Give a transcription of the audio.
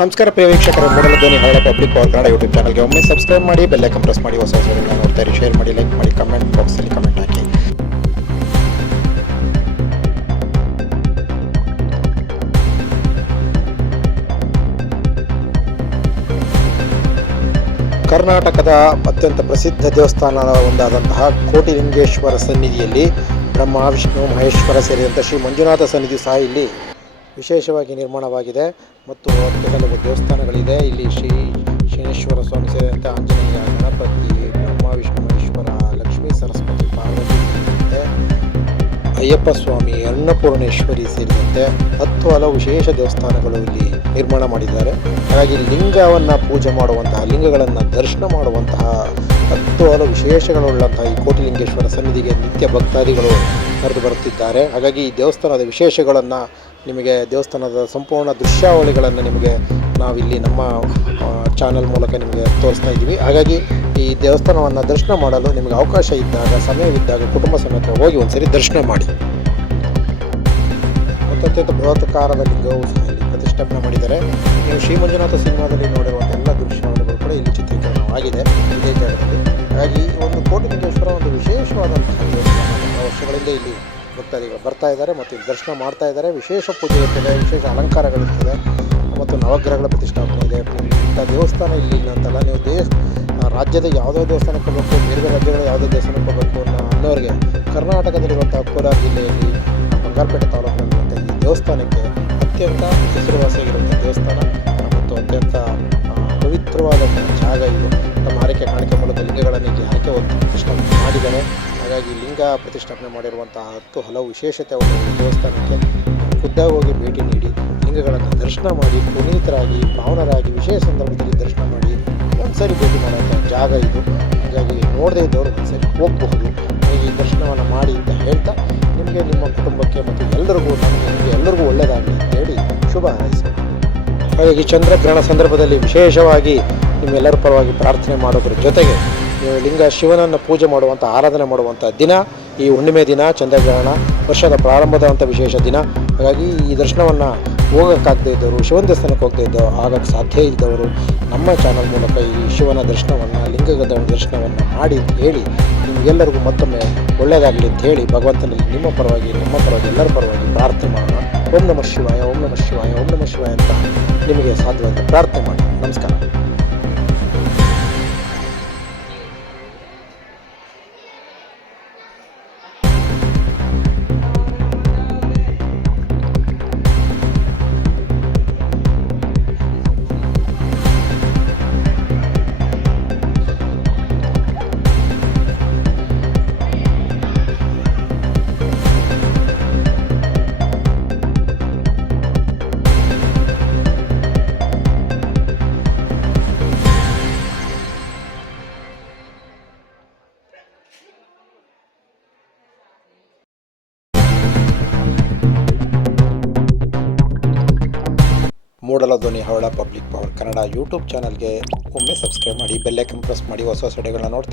ನಮಸ್ಕಾರ ಪ್ರಿಯ ವೀಕ್ಷಕರೇ, ಮೂಡಲ ಧ್ವನಿ ಹರಳ ಪಬ್ಲಿಕ್ ಪವರ್ ಕನ್ನಡ ಯೂಟ್ಯೂಬ್ ಚಾನಲ್ಗೆ ಒಮ್ಮೆ ಸಬ್ಸ್ಕ್ರೈಬ್ ಮಾಡಿ, ಬೆಲ್ ಐಕಾನ್ ಪ್ರೆಸ್ ಮಾಡಿ, ಹೊಸ ವಿಡಿಯೋಗಳನ್ನ ನೋಡ್ತಾ ಇರಿ. ಶೇರ್ ಮಾಡಿ, ಲೈಕ್ ಮಾಡಿ, ಕಮೆಂಟ್ ಬಾಕ್ಸಲ್ಲಿ ಕಮೆಂಟ್ ಹಾಕಿ. ಕರ್ನಾಟಕದ ಅತ್ಯಂತ ಪ್ರಸಿದ್ಧ ದೇವಸ್ಥಾನದ ಒಂದಾದಂತಹ ಕೋಟಿಲಿಂಗೇಶ್ವರ ಸನ್ನಿಧಿಯಲ್ಲಿ ಬ್ರಹ್ಮ, ವಿಷ್ಣು, ಮಹೇಶ್ವರ ಸೇರಿದಂತೆ ಶ್ರೀ ಮಂಜುನಾಥ ಸನ್ನಿಧಿ ಸಹ ಇಲ್ಲಿ ವಿಶೇಷವಾಗಿ ನಿರ್ಮಾಣವಾಗಿದೆ ಮತ್ತು ಕೆಲವು ದೇವಸ್ಥಾನಗಳಿದೆ. ಇಲ್ಲಿ ಶ್ರೀ ಶನೇಶ್ವರ ಸ್ವಾಮಿ ಸೇರಿದಂತೆ ಆಂಜನೇಯ, ಗಣಪತಿ, ಬ್ರಹ್ಮ, ವಿಷ್ಣು, ಮಹೇಶ್ವರ, ಲಕ್ಷ್ಮೀ, ಸರಸ್ವತಿ, ಪಾರ್ವತಿ ಸೇರಿದಂತೆ ಅಯ್ಯಪ್ಪ ಸ್ವಾಮಿ, ಅನ್ನಪೂರ್ಣೇಶ್ವರಿ ಸೇರಿದಂತೆ 10 ಹಲವು ವಿಶೇಷ ದೇವಸ್ಥಾನಗಳು ಇಲ್ಲಿ ನಿರ್ಮಾಣ ಮಾಡಿದ್ದಾರೆ. ಹಾಗಾಗಿ ಲಿಂಗವನ್ನು ಪೂಜೆ ಮಾಡುವಂತಹ, ಲಿಂಗಗಳನ್ನು ದರ್ಶನ ಮಾಡುವಂತಹ 10 ಹಲವು ವಿಶೇಷಗಳುಳ್ಳಂತಹ ಈ ಕೋಟಿಲಿಂಗೇಶ್ವರ ಸನ್ನಿಧಿಗೆ ನಿತ್ಯ ಭಕ್ತಾದಿಗಳು ಹರಿದು ಬರುತ್ತಿದ್ದಾರೆ. ಹಾಗಾಗಿ ಈ ದೇವಸ್ಥಾನದ ವಿಶೇಷಗಳನ್ನು ನಿಮಗೆ, ದೇವಸ್ಥಾನದ ಸಂಪೂರ್ಣ ದೃಶ್ಯಾವಳಿಗಳನ್ನು ನಿಮಗೆ ನಾವಿಲ್ಲಿ ನಮ್ಮ ಚಾನಲ್ ಮೂಲಕ ನಿಮಗೆ ತೋರಿಸ್ತಾ ಇದ್ದೀವಿ. ಹಾಗಾಗಿ ಈ ದೇವಸ್ಥಾನವನ್ನು ದರ್ಶನ ಮಾಡಲು ನಿಮಗೆ ಅವಕಾಶ ಇದ್ದಾಗ, ಸಮಯವಿದ್ದಾಗ ಕುಟುಂಬ ಸಮೇತ ಹೋಗಿ ಒಂದ್ಸರಿ ದರ್ಶನ ಮಾಡಿ. ಮತ್ತು ಅತ್ಯಂತ ಬೃಹತ್ಕಾರದ ಲಿಂಗವು ಸಹ ಇಲ್ಲಿ ಪ್ರತಿಷ್ಠಾಪನೆ ಮಾಡಿದ್ದಾರೆ. ನೀವು ಶ್ರೀ ಮಂಜುನಾಥ ಸಿನಿಮಾದಲ್ಲಿ ನೋಡಿರುವಂಥ ಎಲ್ಲ ದೃಶ್ಯಾವಳಿಗಳು ಕೂಡ ಇಲ್ಲಿ ಚಿತ್ರೀಕರಣವಾಗಿದೆ ಇದೇ ಜಾಗದಲ್ಲಿ. ಹಾಗಾಗಿ ಈ ಒಂದು ಕೋಟಿಲಿಂಗೇಶ್ವರ ಒಂದು ವಿಶೇಷವಾದಂತಹ ದೇವಸ್ಥಾನ. ವರ್ಷಗಳಿಂದ ಇಲ್ಲಿ ಭಕ್ತಾದಿಗಳು ಬರ್ತಾ ಇದ್ದಾರೆ ಮತ್ತು ಇಲ್ಲಿ ದರ್ಶನ ಮಾಡ್ತಾ ಇದ್ದಾರೆ. ವಿಶೇಷ ಪೂಜೆ ಇರ್ತದೆ, ವಿಶೇಷ ಅಲಂಕಾರಗಳಿರ್ತದೆ ಮತ್ತು ನವಗ್ರಹಗಳ ಪ್ರತಿಷ್ಠಾಪನೆ ಇದೆ. ಇಂಥ ದೇವಸ್ಥಾನ ಇಲ್ಲಿ ಅಂತಲ್ಲ, ನೀವು ರಾಜ್ಯದ ಯಾವುದೇ ದೇವಸ್ಥಾನಕ್ಕೆ ಹೋಗಬೇಕು, ಬೇರೆ ಬೇರೆ ರಾಜ್ಯಗಳ ಯಾವುದೇ ದೇವಸ್ಥಾನಕ್ಕೆ ಹೋಗಬೇಕು ಅನ್ನೋರಿಗೆ ಕರ್ನಾಟಕದಲ್ಲಿರುವಂಥ ಕೋಲಾರ ಜಿಲ್ಲೆಯಲ್ಲಿ ಬಂಗಾರಪೇಟೆ ತಾಲೂಕಿನಲ್ಲಿರುವಂಥ ಈ ದೇವಸ್ಥಾನಕ್ಕೆ ಅತ್ಯಂತ ಹೆಸರುವಾಸಿಯಾಗಿರುವಂಥ ದೇವಸ್ಥಾನ ಮತ್ತು ಅತ್ಯಂತ ಪವಿತ್ರವಾದಂಥ ಜಾಗ ಇದು. ತಮ್ಮ ಆರೈಕೆ ಕಾಣಿಕೆ ಮೂಲಕ ಲಿಂಗಗಳನ್ನು ಇಲ್ಲಿ ಆಯ್ಕೆ ಪ್ರತಿಷ್ಠಾಪನೆ ಮಾಡಿದ್ದಾರೆ. ಹಾಗಾಗಿ ಲಿಂಗ ಪ್ರತಿಷ್ಠಾಪನೆ ಮಾಡಿರುವಂತಹ 10 ಹಲವು ವಿಶೇಷತೆ ಒಂದು ದೇವಸ್ಥಾನಕ್ಕೆ ಖುದ್ದಾಗಿ ಹೋಗಿ ಭೇಟಿ ನೀಡಿ ಲಿಂಗಗಳನ್ನು ದರ್ಶನ ಮಾಡಿ ಪುನೀತರಾಗಿ, ಪಾವನರಾಗಿ, ವಿಶೇಷ ಸಂದರ್ಭದಲ್ಲಿ ದರ್ಶನ ಮಾಡಿ ಒಂದ್ಸರಿ ಭೇಟಿ ಮಾಡುವಂಥ ಜಾಗ ಇದು. ಹಾಗಾಗಿ ನೋಡದೇ ಇದ್ದವರು ಒಂದ್ಸರಿ ಹೋಗಬಹುದು. ಈ ದರ್ಶನವನ್ನು ಮಾಡಿ ಅಂತ ಹೇಳ್ತಾ ನಿಮಗೆ, ನಿಮ್ಮ ಕುಟುಂಬಕ್ಕೆ ಮತ್ತು ಎಲ್ಲರಿಗೂ, ನಿಮಗೆ ಎಲ್ಲರಿಗೂ ಒಳ್ಳೆಯದಾಗಲಿ ಅಂತ ಹೇಳಿ ಶುಭ ಹಾರೈಸಿ. ಹಾಗಾಗಿ ಚಂದ್ರಗ್ರಹಣ ಸಂದರ್ಭದಲ್ಲಿ ವಿಶೇಷವಾಗಿ ನಿಮ್ಮೆಲ್ಲರ ಪರವಾಗಿ ಪ್ರಾರ್ಥನೆ ಮಾಡೋದ್ರ ಜೊತೆಗೆ ನೀವು ಲಿಂಗ ಶಿವನನ್ನು ಪೂಜೆ ಮಾಡುವಂಥ, ಆರಾಧನೆ ಮಾಡುವಂಥ ದಿನ ಈ ಹುಣ್ಣಿಮೆ ದಿನ, ಚಂದ್ರಗ್ರಹಣ, ವರ್ಷದ ಪ್ರಾರಂಭದಂಥ ವಿಶೇಷ ದಿನ. ಹಾಗಾಗಿ ಈ ದರ್ಶನವನ್ನು ಹೋಗೋಕ್ಕಾಗದೇ ಇದ್ದವರು, ಶಿವನ ದೇವಸ್ಥಾನಕ್ಕೆ ಹೋಗದೇ ಇದ್ದವರು, ಆಗೋಕ್ಕೆ ಸಾಧ್ಯ ಇದ್ದವರು ನಮ್ಮ ಚಾನಲ್ ಮೂಲಕ ಈ ಶಿವನ ದರ್ಶನವನ್ನು, ಲಿಂಗದ ದರ್ಶನವನ್ನು ಮಾಡಿ ಅಂತ ಹೇಳಿ ನಿಮಗೆಲ್ಲರಿಗೂ ಮತ್ತೊಮ್ಮೆ ಒಳ್ಳೆಯದಾಗಲಿ ಅಂತ ಹೇಳಿ ಭಗವಂತನಲ್ಲಿ ನಿಮ್ಮ ಪರವಾಗಿ, ನಮ್ಮ ಪರವಾಗಿ, ಎಲ್ಲರ ಪರವಾಗಿ ಪ್ರಾರ್ಥನೆ ಮಾಡೋಣ. ಓಂ ನಮಃ ಶಿವಾಯ, ಓಂ ನಮಃ ಶಿವಾಯ, ಓಂ ನಮಃ ಶಿವಾಯ ಅಂತ ನಿಮಗೆ ಸಾಧ್ಯವಾದ ಪ್ರಾರ್ಥನೆ ಮಾಡಿ. ನಮಸ್ಕಾರ. ಮೂಡಲ ಧ್ವನಿ ಹರಳ ಪಬ್ಲಿಕ್ ಪವರ್ ಕನ್ನಡ ಯೂಟ್ಯೂಬ್ ಚಾನಲ್ಗೆ ಒಮ್ಮೆ ಸಬ್ಸ್ಕ್ರೈಬ್ ಮಾಡಿ, ಬೆಲ್ ಐಕಾನ್ ಪ್ರೆಸ್ ಮಾಡಿ, ಹೊಸ ವಿಡಿಯೋಗಳನ್ನ ನೋಡ್ತಾ